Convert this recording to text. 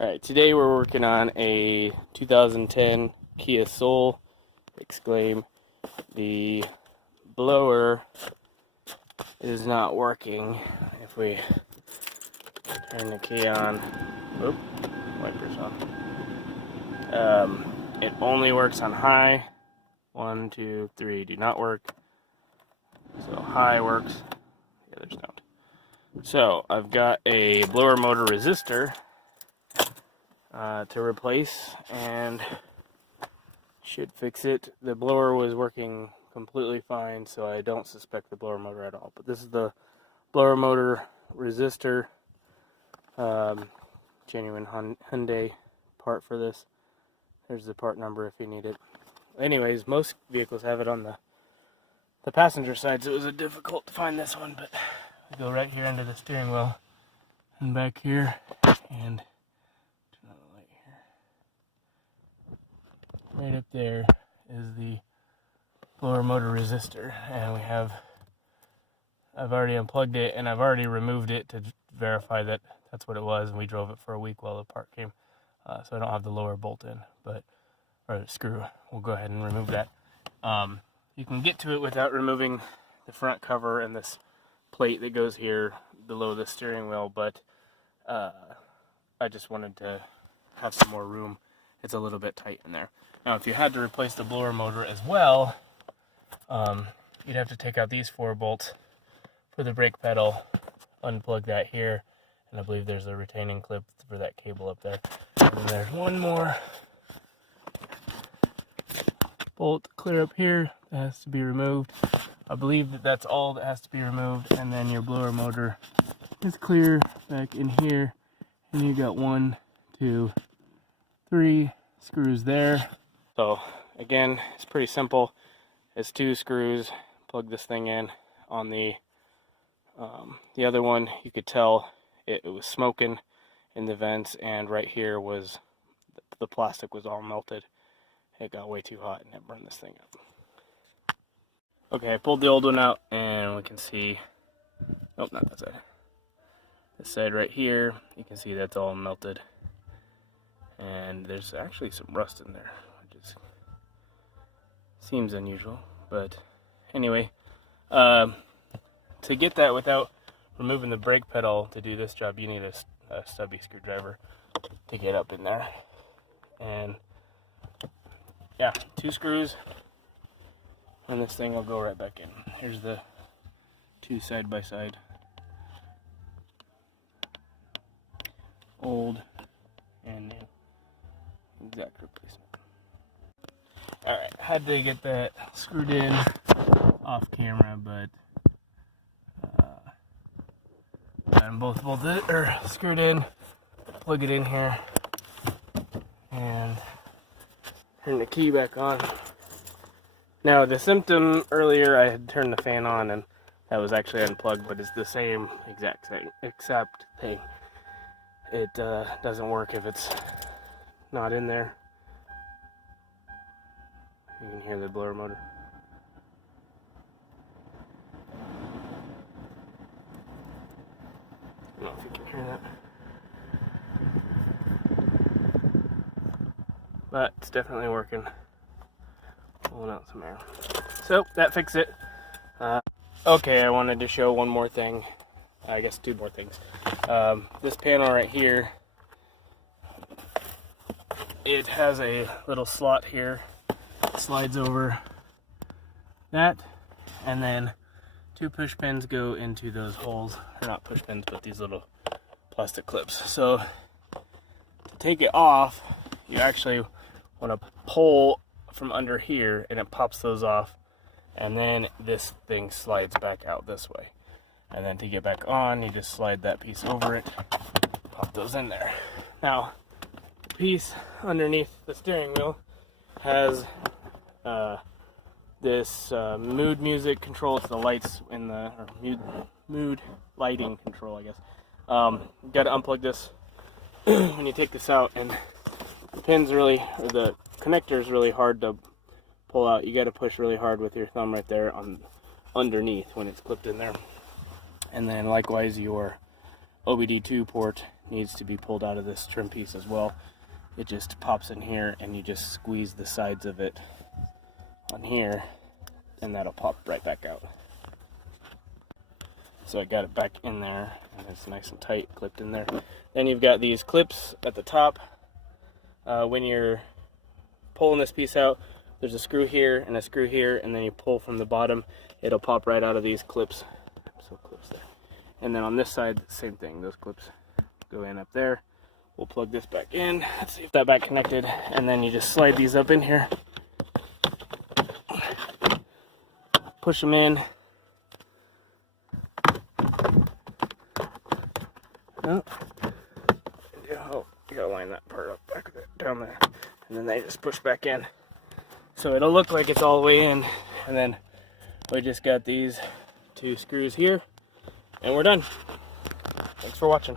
Alright, today we're working on a 2010 Kia Soul. Exclaim. The blower is not working. If we turn the key on, whoop, wipers on. It only works on high. 1, 2, 3 do not work. So high works, the others don't. So I've got a blower motor resistor to replace, and should fix it. The blower was working completely fine, so I don't suspect the blower motor at all. But this is the blower motor resistor, genuine Hyundai part for this. There's the part number if you need it. Anyways, most vehicles have it on the passenger side, so it was difficult to find this one. But I go right here under the steering wheel and back here, and right up there is the blower motor resistor, and I've already unplugged it, and I've already removed it to verify that that's what it was, and we drove it for a week while the part came, so I don't have the lower bolt in, or the screw. We'll go ahead and remove that. You can get to it without removing the front cover and this plate that goes here below the steering wheel, but I just wanted to have some more room. It's a little bit tight in there. Now, if you had to replace the blower motor as well, you'd have to take out these 4 bolts for the brake pedal, unplug that here, and I believe there's a retaining clip for that cable up there. And then there's one more bolt clear up here that has to be removed. I believe that that's all that has to be removed, and then your blower motor is clear back in here, and you got 1, 2, 3 screws there. So again, it's pretty simple. It's 2 screws. Plug this thing in. On the other one, you could tell it was smoking in the vents, and right here was the plastic was all melted. It got way too hot and it burned this thing up. Okay, I pulled the old one out, and we can see, nope, not that side. This side right here, you can see that's all melted. And there's actually some rust in there, which seems unusual. But anyway, to get that without removing the brake pedal to do this job, you need a stubby screwdriver to get up in there. And yeah, 2 screws, and this thing will go right back in. Here's the 2 side by side. Old and new. Exact replacement. Alright, had to get that screwed in off camera, but got them both bolted or screwed in. Plug it in here and turn the key back on. Now, the symptom earlier, I had turned the fan on and that was actually unplugged, but it's the same exact thing, except thing. It doesn't work if it's not in there. You can hear the blower motor. I don't know if you can hear that. But it's definitely working. Pulling out some air. So that fixed it. Okay, I wanted to show one more thing. I guess 2 more things. This panel right here, it has a little slot here. It slides over that, and then 2 push pins go into those holes. Or not push pins, but these little plastic clips. So to take it off, you actually want to pull from under here, and it pops those off, and then this thing slides back out this way. And then to get back on, you just slide that piece over it, pop those in there. Now, the piece underneath the steering wheel has this mood music control. It's the lights in the, or mood lighting control, I guess. You gotta unplug this when you take this out, and the pin's really, or the connector is really hard to pull out. You gotta push really hard with your thumb right there on underneath when it's clipped in there. And then likewise, your OBD2 port needs to be pulled out of this trim piece as well. It just pops in here and you just squeeze the sides of it on here and that'll pop right back out. So I got it back in there and it's nice and tight, clipped in there. Then you've got these clips at the top. When you're pulling this piece out, there's a screw here and a screw here, and then you pull from the bottom, it'll pop right out of these clips. So clips there. And then on this side, same thing, those clips go in up there. We'll plug this back in. Let's see if that back connected, and then you just slide these up in here. Push them in. Oh, you gotta line that part up back there, down there, and then they just push back in. So it'll look like it's all the way in, and then we just got these 2 screws here, and we're done. Thanks for watching.